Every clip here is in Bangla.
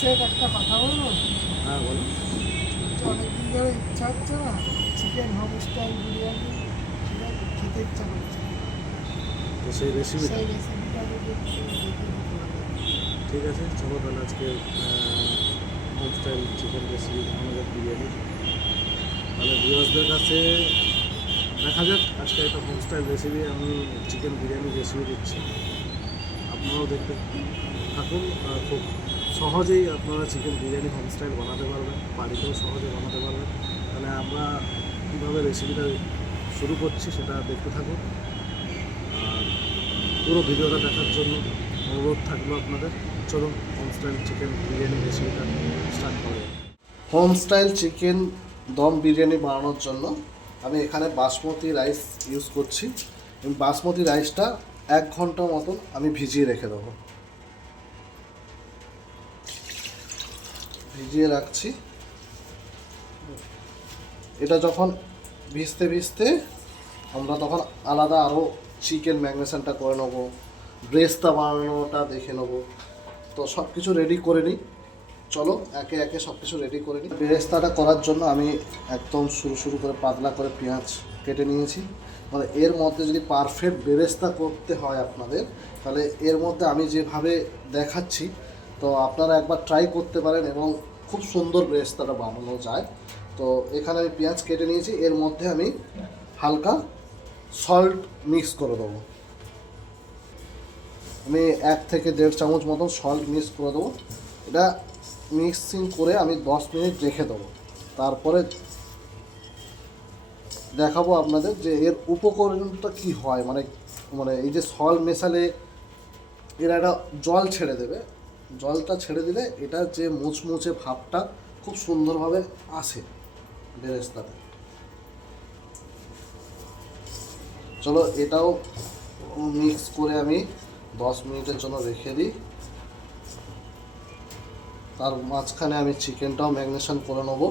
স্যার একটা কথা বলবো? হ্যাঁ বলুন। অনেকদিন ধরে ইচ্ছা হচ্ছে না, চিকেন হোম স্টাইল বিরিয়ানি, সেটা খেতে ইচ্ছা করছে। তো সেই রেসিপিটা সেই রেসিপিটা যদি একটু দেখিয়ে দিতে পারবেন। ঠিক আছে, চলো তাহলে আজকে হোম স্টাইল চিকেন রেসিপি আমাদের বিরিয়ানি, তাহলে ভিউয়ার্সদের কাছে দেখা যাক। আজকে একটা হোম স্টাইল রেসিপি আমি চিকেন বিরিয়ানি রেসিপি দিচ্ছি, আপনারাও দেখতে থাকুন। খুব সহজেই আপনারা চিকেন বিরিয়ানি হোম স্টাইল বানাতে পারবেন, বাড়িতেও সহজে বানাতে পারবেন। তাহলে আমরা কীভাবে রেসিপিটা শুরু করছি সেটা দেখতে থাকুন, আর পুরো ভিডিওটা দেখার জন্য অনুরোধ থাকলো আপনাদের। চলুন হোম স্টাইল চিকেন বিরিয়ানি রেসিপিটা স্টার্ট করা যাক। Home style chicken dum biryani বানানোর জন্য আমি এখানে বাসমতি রাইস ইউজ করছি। এবং বাসমতি রাইসটা 1 ঘন্টা মতন আমি ভিজিয়ে রেখে দেবো। ভিজিয়ে রাখছি। এটা যখন ভিজতে ভিজতে আমরা তখন আলাদা আরও চিকেন ম্যাগনেশনটা করে নেবো, ব্রেস্তা বানানোটা দেখে নেবো। তো সব কিছু রেডি করে নিই, চলো একে একে সব কিছু রেডি করে নিই। বেরেস্তাটা করার জন্য আমি একদম শুরু করে পাতলা করে পেঁয়াজ কেটে নিয়েছি। মানে এর মধ্যে যদি পারফেক্ট বেরেস্তা করতে হয় আপনাদের, তাহলে এর মধ্যে আমি যেভাবে দেখাচ্ছি তো আপনারা একবার ট্রাই করতে পারেন এবং খুব সুন্দর বেরেস্তাটা বানানো যায়। তো এখানে আমি পেঁয়াজ কেটে নিয়েছি, এর মধ্যে আমি হালকা সল্ট মিক্স করে দেবো। আমি 1 থেকে 1.5 চামচ মতন সল্ট মিক্স করে দেবো। এটা মিক্সিং করে আমি 10 মিনিট রেখে দেবো। তারপরে দেখাবো আপনাদের যে এর উপকরণটা কি হয়। মানে মানে এই যে সল্ট মেশালে এরা একটা জল ছেড়ে দেবে, জলটা ছেড়ে দিলে এটা যে মুচমুচে ভাবটা খুব সুন্দরভাবে আসে বেরেস্তাতে। চলো এটাও মিক্স করে আমি 10 মিনিটের জন্য রেখে দিই। তার মাঝখানে আমি চিকেনটাও ম্যাগনেশন করে নেবো।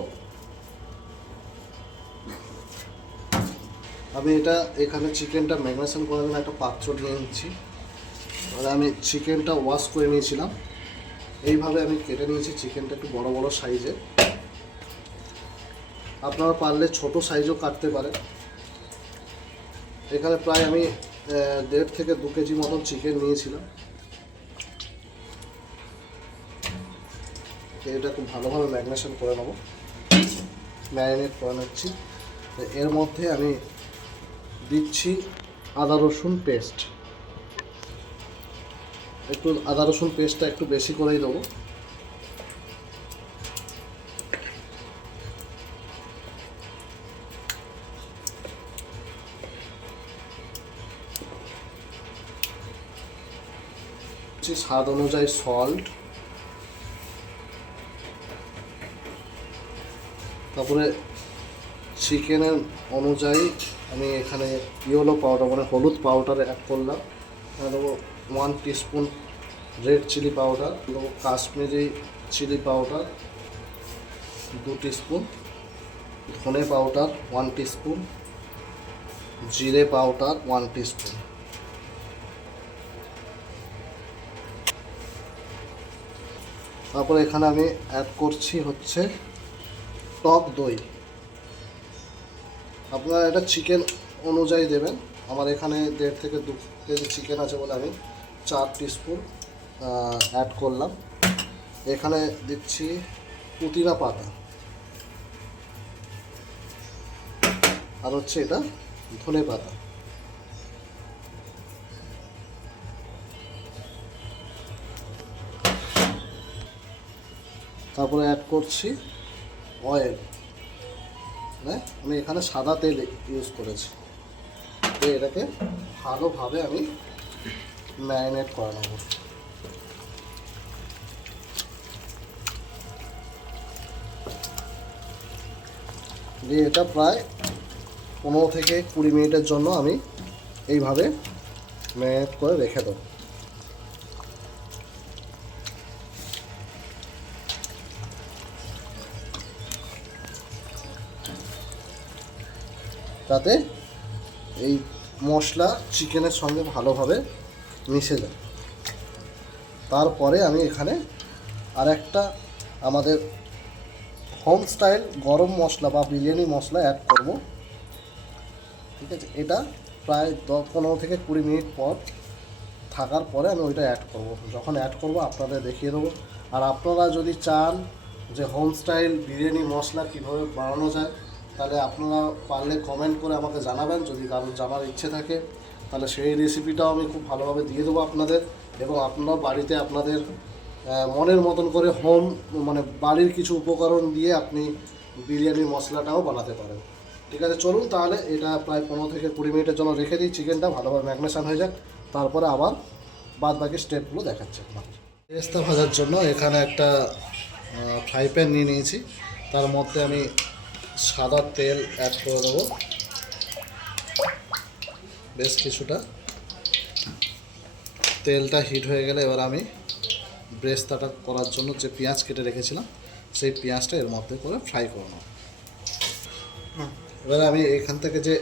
আমি এখানে চিকেনটা ম্যাগনেশন করার জন্য একটা পাত্র নিয়ে নিচ্ছি। আর আমি চিকেনটা ওয়াশ করে নিয়েছিলাম, এইভাবে আমি কেটে নিয়েছি চিকেনটা একটু বড় বড় সাইজে। আপনারা পারলে ছোট সাইজও কাটতে পারেন। এখানে প্রায় আমি 1.5 থেকে 2 কেজি মতন চিকেন নিয়েছিলাম। এটা খুব ভালোভাবে ম্যাগনেশন করে নেবো, ম্যারিনেট করে নিচ্ছি। এর মধ্যে আমি দিচ্ছি আদা রসুন পেস্ট। একটু আদা রসুন পেস্টটা একটু বেশি করেই দেবো। স্বাদ অনুযায়ী সল্ট, তারপরে চিকেনের অনুযায়ী আমি এখানে ইয়েলো পাউডার মানে হলুদ পাউডার অ্যাড করলাম। দেবো 1 টিস্পুন রেড চিলি পাউডার, দেবো কাশ্মীরি চিলি পাউডার 2 টিস্পুন, ধনে পাউডার 1 টিস্পুন, জিরে পাউডার 1 টিস্পুন। তারপরে এখানে আমি অ্যাড করছি হচ্ছে টক দই। আপনারা এটা চিকেন অনুযায়ী দেবেন। আমার এখানে 1.5 থেকে 2 কেজি চিকেন আছে বলে আমি 4 টিস্পুন অ্যাড করলাম। এখানে দিচ্ছি পুদিনা পাতা, আর হচ্ছে এটা ধনে পাতা। তারপরে অ্যাড করছি অয়েল, আমি এখানে সাদা তেল ইউজ করেছি। তো এটাকে ভালোভাবে আমি ম্যারিনেট করে নেব। দিয়ে এটা প্রায় 15 থেকে 20 মিনিটের জন্য আমি এইভাবে ম্যারিনেট করে রেখে দেবো। যাতে এই মশলা চিকেনের সঙ্গে ভালোভাবে মিশে যায়। তারপরে আমি এখানে আর একটা আমাদের হোম স্টাইল গরম মশলা বা বিরিয়ানি মশলা অ্যাড করব। ঠিক আছে, এটা প্রায় 15 থেকে 20 মিনিট পর থাকার পরে আমি ওইটা অ্যাড করব। যখন অ্যাড করব আপনাদের দেখিয়ে দেবো। আর আপনারা যদি চান যে হোম স্টাইল বিরিয়ানি মশলা কীভাবে বানানো যায়, তাহলে আপনারা পারলে কমেন্ট করে আমাকে জানাবেন। যদি কারোর জানার ইচ্ছে থাকে তাহলে সেই রেসিপিটাও আমি খুব ভালোভাবে দিয়ে দেবো আপনাদের, এবং আপনারাও বাড়িতে আপনাদের মনের মতন করে মানে বাড়ির কিছু উপকরণ দিয়ে আপনি বিরিয়ানির মশলাটাও বানাতে পারেন। ঠিক আছে, চলুন তাহলে এটা প্রায় 15 থেকে 20 মিনিটের জন্য রেখে দিই। চিকেনটা ভালোভাবে ম্যাগনেশন হয়ে যাক, তারপরে আবার বাদ বাকি স্টেপগুলো দেখাচ্ছে আপনাদের। বেরেস্তা ভাজার জন্য এখানে একটা ফ্রাই প্যান নিয়ে নিয়েছি, তার মধ্যে আমি সাদা তেল অ্যাড করে দেবো বেশ কিছুটা। তেলটা হিট হয়ে গেলে এবার আমি বেরেস্তাটা করার জন্য যে পেঁয়াজ কেটে রেখেছিলাম সেই পেঁয়াজটা এর মধ্যে করে ফ্রাই করে নেব। এবারে আমি এখান থেকে যে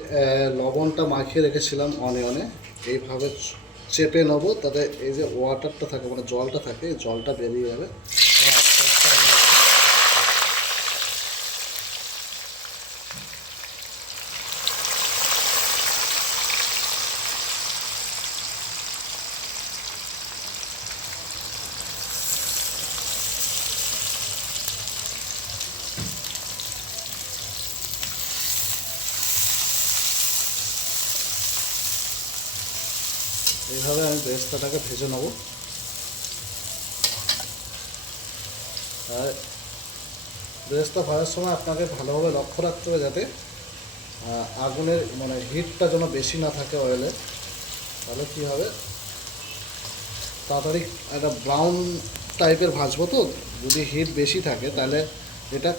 লবণটা মাখিয়ে রেখেছিলাম অনিয়নে এইভাবে চেপে নেবো, তাতে এই যে ওয়াটারটা থাকে মানে জলটা থাকে, এই জলটা বেরিয়ে যাবে। আস্তে আস্তে আমি এইভাবে বেরেস্তাটাকে ভেজে নেব। আর বেরেস্তা ভাজার সময় আপনাকে ভালোভাবে লক্ষ্য রাখতে হবে যাতে আগুনের মানে হিটটা যেন বেশি না থাকে অয়েলে, তাহলে কী হবে তাড়াতাড়ি একটা ব্রাউন টাইপের ভাজবো। তো যদি হিট বেশি থাকে তাহলে এটা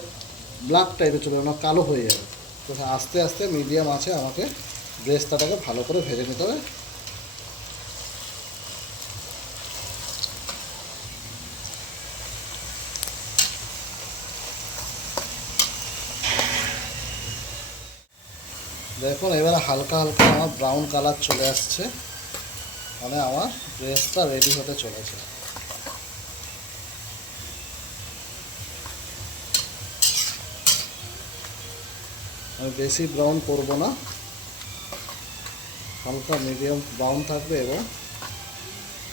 ব্ল্যাক টাইপের চলে যাবে, কালো হয়ে যাবে। তো আস্তে আস্তে মিডিয়াম আছে আমাকে বেরেস্তাটাকে ভালো করে ভেজে নিতে হবে। দেখুন এবারে হালকা হালকা আমার ব্রাউন কালার চলে আসছে, মানে আমার বেরেস্তা রেডি হতে চলেছে। আমি বেশি ব্রাউন করব না, হালকা মিডিয়াম ব্রাউন থাকবে এবং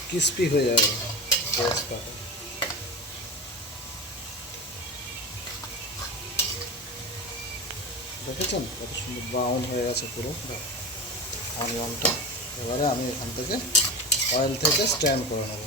ক্রিস্পি হয়ে যাবে বেরেস্তাটা। দেখেছেন কত সুন্দর ব্রাউন হয়ে গেছে পুরো অনিয়নটা। এবারে আমি এখান থেকে অয়েল থেকে স্ট্যান্ড করে নেব।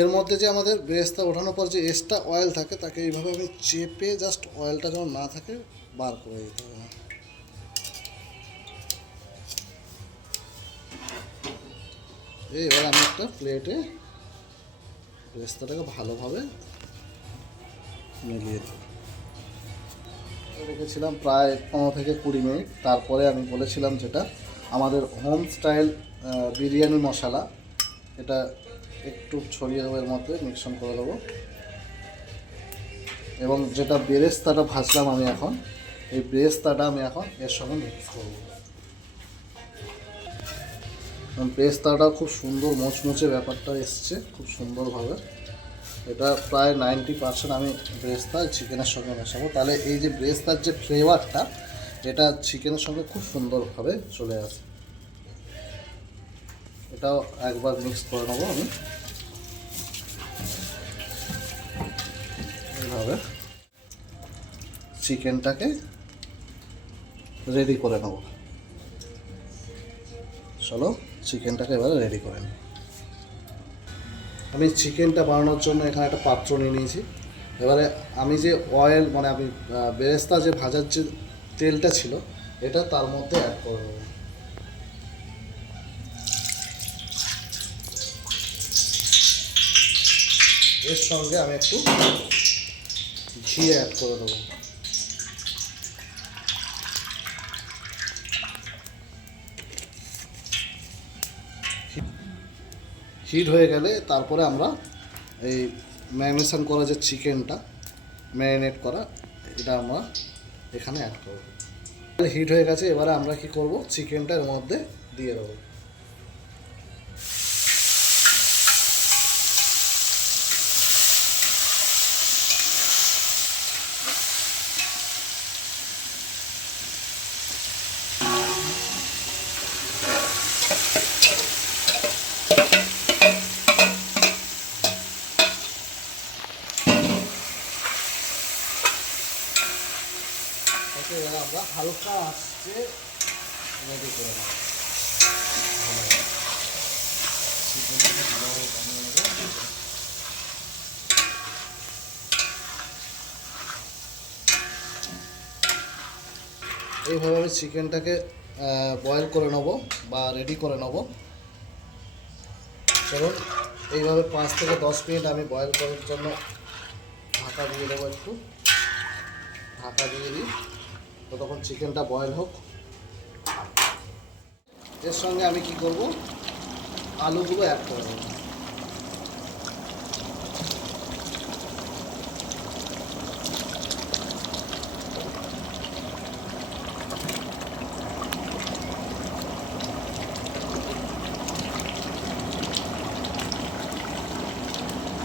এর মধ্যে যে আমাদের বেরেস্তা ওঠানোর পর যে এক্সট্রা অয়েল থাকে তাকে এইভাবে আমি চেপে জাস্ট অয়েলটা যেন না থাকে বার করে দিতে হবে। এবার আমি একটা প্লেটে বেরেস্তাটাকে ভালোভাবে মিলিয়ে দেবো। রেখেছিলাম প্রায় 15 থেকে 20 মিনিট। তারপরে আমি বলেছিলাম যেটা আমাদের হোম স্টাইল বিরিয়ানি মশলা, এটা একটু ছড়িয়ে দেবো, এর মধ্যে মিক্সন করে দেবো। এবং যেটা বেরেস্তাটা ভাজলাম আমি এখন, এই বেরেস্তাটা আমি এখন এর সঙ্গে মিক্স করব। বেরেস্তাটা খুব সুন্দর মুচমুচে ব্যাপারটা এসছে খুব সুন্দরভাবে। এটা প্রায় 90% আমি বেরেস্তা চিকেনের সঙ্গে মেশাবো, তাহলে এই যে বেরেস্তার যে ফ্লেভারটা এটা চিকেনের সঙ্গে খুব সুন্দরভাবে চলে আসে। এটাও একবার মিক্স করে নেবো আমি এইভাবে। চিকেনটাকে রেডি করে নেব। চলো চিকেনটাকে এবারে রেডি করে নিই। আমি চিকেনটা বানানোর জন্য এখানে একটা পাত্র নিয়ে নিয়েছি। এবারে আমি যে অয়েল মানে আমি বেরেস্তা যে ভাজার যে তেলটা ছিল এটা তার মধ্যে অ্যাড করে দেবো। এর সঙ্গে আমি একটু ঘি অ্যাড করে দেবো। হিট হয়ে গেলে তারপরে আমরা এই ম্যারিনেশন করা যে চিকেনটা ম্যারিনেট করা এটা আমরা এখানে অ্যাড করব। হিট হয়ে গেছে, এবারে আমরা কি করব, চিকেনটা এর মধ্যে দিয়ে দেবো। এবার আমরা হালকা আঁচে রেডি করে নেব। চিকেনটাকে ভালোভাবে বানিয়ে নেব। এইভাবে আমি চিকেনটাকে বয়েল করে নেব বা রেডি করে নেব। চলুন এইভাবে 5 থেকে 10 মিনিট আমি বয়েল করার জন্য ঢাকা দিয়ে দেবো। একটু ঢাকা দিয়ে দিই, ততক্ষণ চিকেনটা বয়েল হোক। এর সঙ্গে আমি কি করব, আলুগুলো অ্যাড করে দেবো।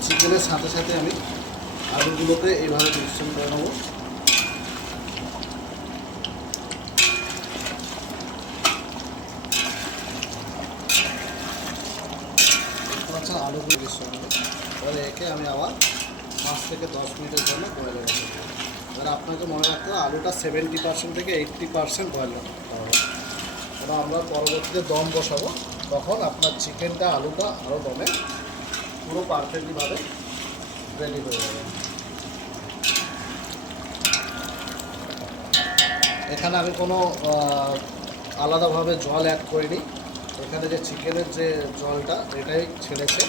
চিকেনের সাথে সাথে আমি আলুগুলোকে এইভাবে মিশ্রণ করে নেবো। আলুগুলো মিশ্রণ করে এবারে একে আমি আবার 5 থেকে 10 মিনিটের জন্য বয়েল রাখবো। এবার আপনাকে মনে রাখতে হবে আলুটা 70% থেকে 80% বয়েল রাখতে হবে। কারণ আমরা পরবর্তীতে দম বসাবো, তখন আপনার চিকেনটা আলুটা আরও দমে পুরো পারফেক্টলিভাবে রেডি হয়ে যাবে। এখানে আমি কোনো আলাদাভাবে জল অ্যাড করিনি, এখানে যে চিকেনের যে জলটা এটাই ছেড়েছে।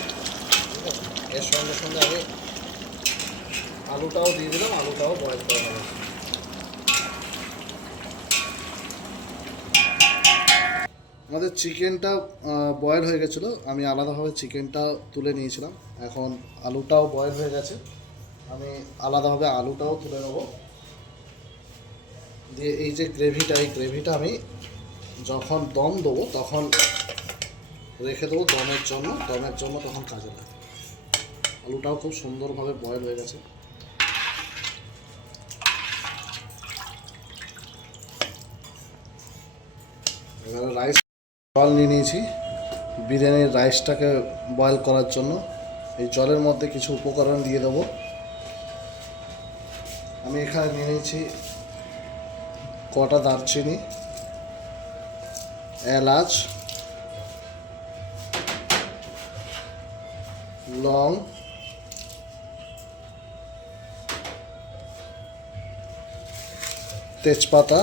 ঠিক আছে, এর সঙ্গে সঙ্গে আমি আলুটাও দিয়ে দিলাম, আলুটাও বয়েল করে নেব। আমাদের চিকেনটা বয়েল হয়ে গেছিলো, আমি আলাদাভাবে চিকেনটা তুলে নিয়েছিলাম। এখন আলুটাও বয়েল হয়ে গেছে, আমি আলাদাভাবে আলুটাও তুলে নেব। দিয়ে এই যে গ্রেভিটা, এই গ্রেভিটা আমি যখন দম দেবো তখন রেখে দেবো দমের জন্য তখন কাজে লাগে। আলুটাও খুব সুন্দরভাবে বয়েল হয়ে গেছে। এবারে রাইস জল নিয়ে নিয়েছি বিরিয়ানির রাইসটাকে বয়েল করার জন্য। এই জলের মধ্যে কিছু উপকরণ দিয়ে দেবো। আমি এখানে নিয়ে নিয়েছি কটা দারচিনি, এলাচ, লং, তেজপাতা,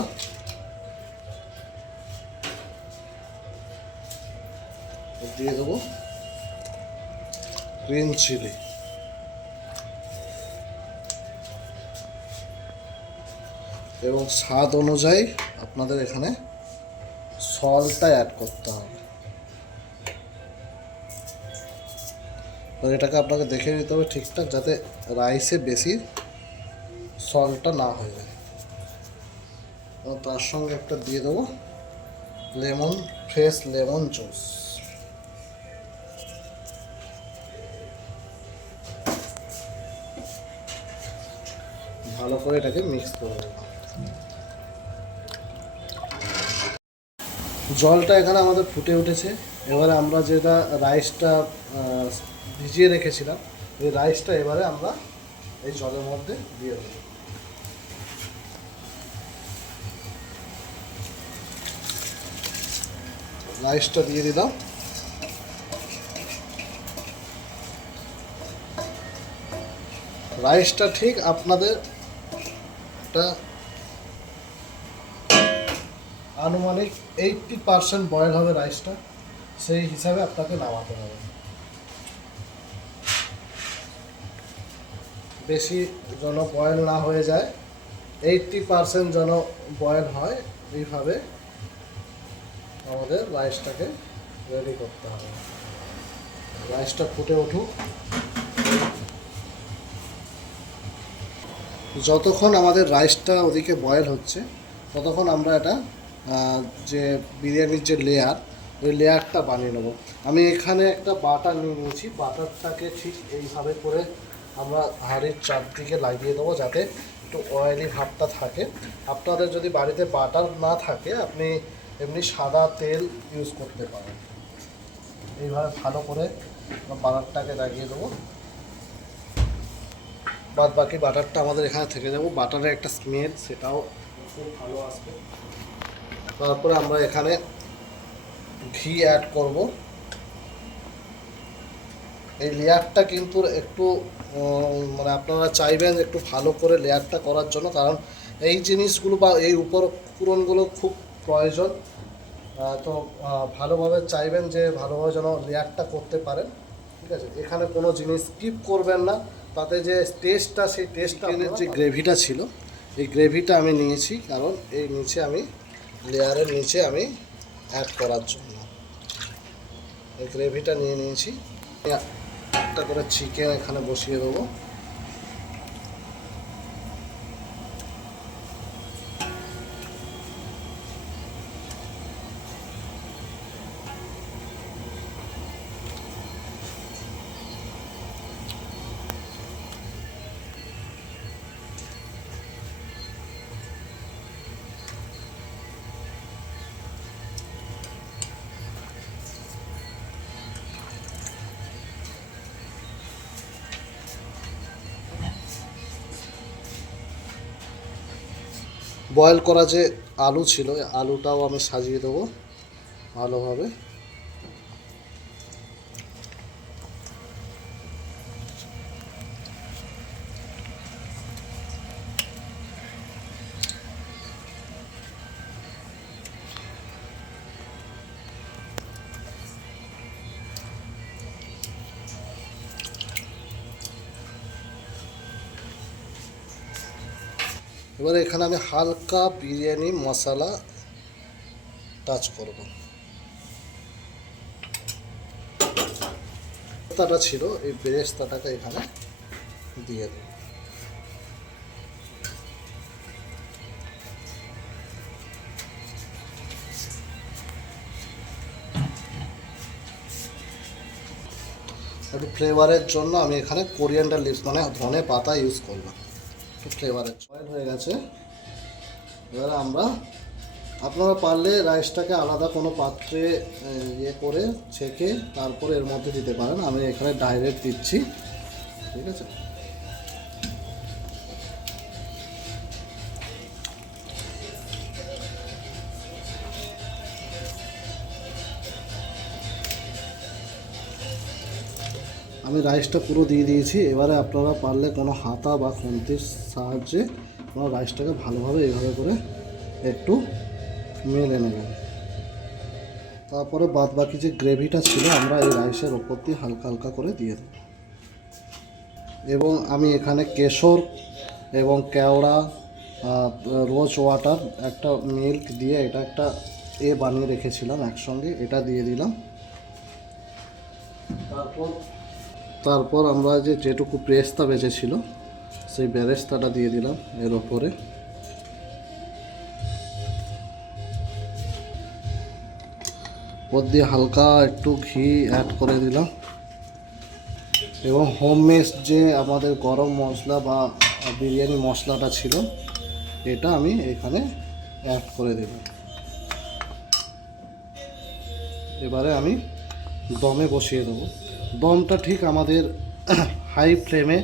দিয়ে দেবো গ্রিন চিলি, এবং স্বাদ অনুযায়ী আপনাদের এখানে সল্টটা অ্যাড করতে হবে। তো এটাকে আপনাকে দেখে নিতে হবে ঠিকঠাক, যাতে রাইসে বেশি সল্টটা না হয়ে যায়। এবং তার সঙ্গে একটা দিয়ে দেবো ফ্রেশ লেমন জুস। ভালো করে এটাকে মিক্স করে দেবো। জলটা এখানে আমাদের ফুটে উঠেছে। এবারে আমরা যেটা রাইসটা ভিজিয়ে রেখেছিলাম, এই রাইসটা এবারে আমরা এই জলের মধ্যে দিয়ে দেবো। রাইসটা দিয়ে দিলাম। রাইসটা ঠিক আপনাদের একটা আনুমানিক 80% বয়েল হবে রাইসটা, সেই হিসাবে আপনাকে নামাতে হবে। বেশি যেন বয়েল না হয়ে যায়, 80% যেন বয়েল হয়, এইভাবে আমাদের রাইসটাকে রেডি করতে হবে। রাইসটা ফুটে উঠুক। যতক্ষণ আমাদের রাইসটা ওদিকে বয়েল হচ্ছে ততক্ষণ আমরা এটা যে বিরিয়ানির যে লেয়ার, ওই লেয়ারটা বানিয়ে নেবো। আমি এখানে একটা বাটার নিয়ে নিয়েছি। বাটারটাকে ঠিক এইভাবে করে আমরা হাঁড়ির চারদিকে লাগিয়ে দেবো যাতে একটু অয়েলি ভাবটা থাকে। আপনাদের যদি বাড়িতে বাটার না থাকে আপনি এমনি সাদা তেল ইউজ করতে পারেন। এইভাবে ভালো করে বাটারটাকে লাগিয়ে দেবো। বাদ বাকি বাটারটা আমাদের এখানে থেকে যাবো। বাটারের একটা স্মেল সেটাও খুব ভালো আসবে। তারপরে আমরা এখানে ঘি অ্যাড করব। এই লেয়ারটা কিন্তু একটু মানে আপনারা চাইবেন একটু ভালো করে লেয়ারটা করার জন্য, কারণ এই জিনিসগুলো বা এই উপকরণগুলো খুব প্রয়োজন। তো ভালোভাবে চাইবেন যে ভালোভাবে যেন লেয়ারটা করতে পারেন। ঠিক আছে, এখানে কোনো জিনিস স্কিপ করবেন না, তাতে যে টেস্টটা সেই টেস্টটা যে গ্রেভিটা ছিল এই গ্রেভিটা আমি নিয়েছি, কারণ এই নিচে আমি লেয়ারের নিচে আমি অ্যাড করার জন্য এই গ্রেভিটা নিয়ে নিয়েছি। একটা করে চিকেন এখানে বসিয়ে দেবো। বয়েল করা যে আলু ছিল আলুটাও আমি সাজিয়ে দেবো ভালোভাবে। এবারে এখানে আমি হালকা বিরিয়ানি মশলা টাচ করব। বেরেস্তাটা ছিল এই বেরেস্তাটাকে এখানে দিয়ে দেব। একটু ফ্লেভারের জন্য আমি এখানে কোরিয়ান্ডার লিভস মানে ধনে পাতা ইউজ করলাম একটু ফ্লেভারের। বয়েল হয়ে গেছে। এবারে আপনারা পারলে রাইসটাকে আলাদা কোনো পাত্রে ইয়ে করে ছেঁকে তারপরে এর মধ্যে দিতে পারেন। আমি এখানে ডাইরেক্ট দিচ্ছি। ঠিক আছে, আমি রাইসটা পুরো দিয়ে দিয়েছি। এবারে আপনারা পারলে কোনো হাতা বা খুন্তির সাহায্যে আপনারা রাইসটাকে ভালোভাবে এইভাবে করে একটু মেলে নেবেন। তারপরে বাদ বাকি যে গ্রেভিটা ছিল আমরা এই রাইসের ওপর দিয়ে হালকা হালকা করে দিয়ে দেব। এবং আমি এখানে কেশর এবং কেওড়া রোজ ওয়াটার একটা মিল্ক দিয়ে এটা একটা বানিয়ে রেখেছিলাম একসঙ্গে, এটা দিয়ে দিলাম। তারপর আমরা যেটুকু বেরেস্তা বেঁচেছিল সেই বেরেস্তাটা দিয়ে দিলাম এর ওপরে। ওর দিয়ে হালকা একটু ঘি অ্যাড করে দিলাম এবং হোমমেড যে আমাদের গরম মশলা বা বিরিয়ানি মশলাটা ছিল এটা আমি এখানে অ্যাড করে দিলাম। এবারে আমি দমে বসিয়ে দেবো। দমটা ঠিক আমাদের হাই ফ্লেমে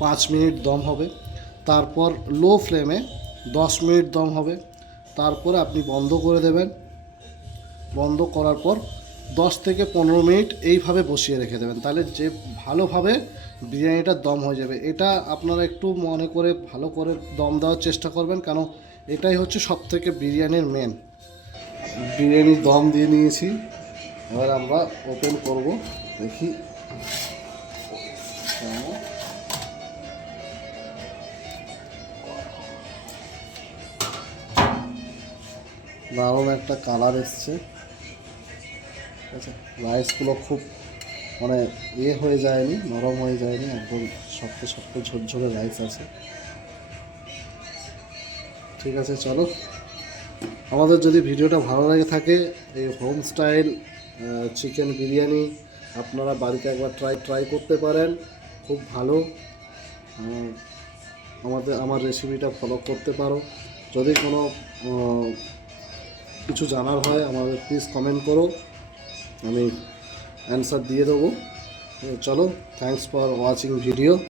5 মিনিট দম হবে, তারপর লো ফ্লেমে 10 মিনিট দম হবে, তারপরে আপনি বন্ধ করে দেবেন। বন্ধ করার পর 10 থেকে 15 মিনিট এইভাবে বসিয়ে রেখে দেবেন, তাহলে যে ভালোভাবে বিরিয়ানিটার দম হয়ে যাবে। এটা আপনারা একটু মনে করে ভালো করে দম দেওয়ার চেষ্টা করবেন, কারণ এটাই হচ্ছে সবথেকে বিরিয়ানির মেন। বিরিয়ানির দম দিয়ে নিয়েছি, এবার আমরা ওপেন করব, দেখি দারুণ একটা কালার এসছে। ঠিক আছে, রাইসগুলো খুব মানে ইয়ে হয়ে যায়নি, নরম হয়ে যায়নি, একদম শক্ত শক্ত ঝরঝরে রাইস আছে। ঠিক আছে, চলো। আমাদের যদি ভিডিওটা ভালো লাগে থাকে, এই হোম স্টাইল চিকেন বিরিয়ানি আপনারা বাড়িতে একবার ট্রাই করতে পারেন, খুব ভালো। আমার রেসিপিটা ফলো করতে পারো। যদি কোনো কিছু জানার হয় আমাদের প্লিজ কমেন্ট করো, আমি অ্যান্সার দিয়ে দেবো। চলো, থ্যাঙ্কস ফর ওয়াচিং ভিডিও।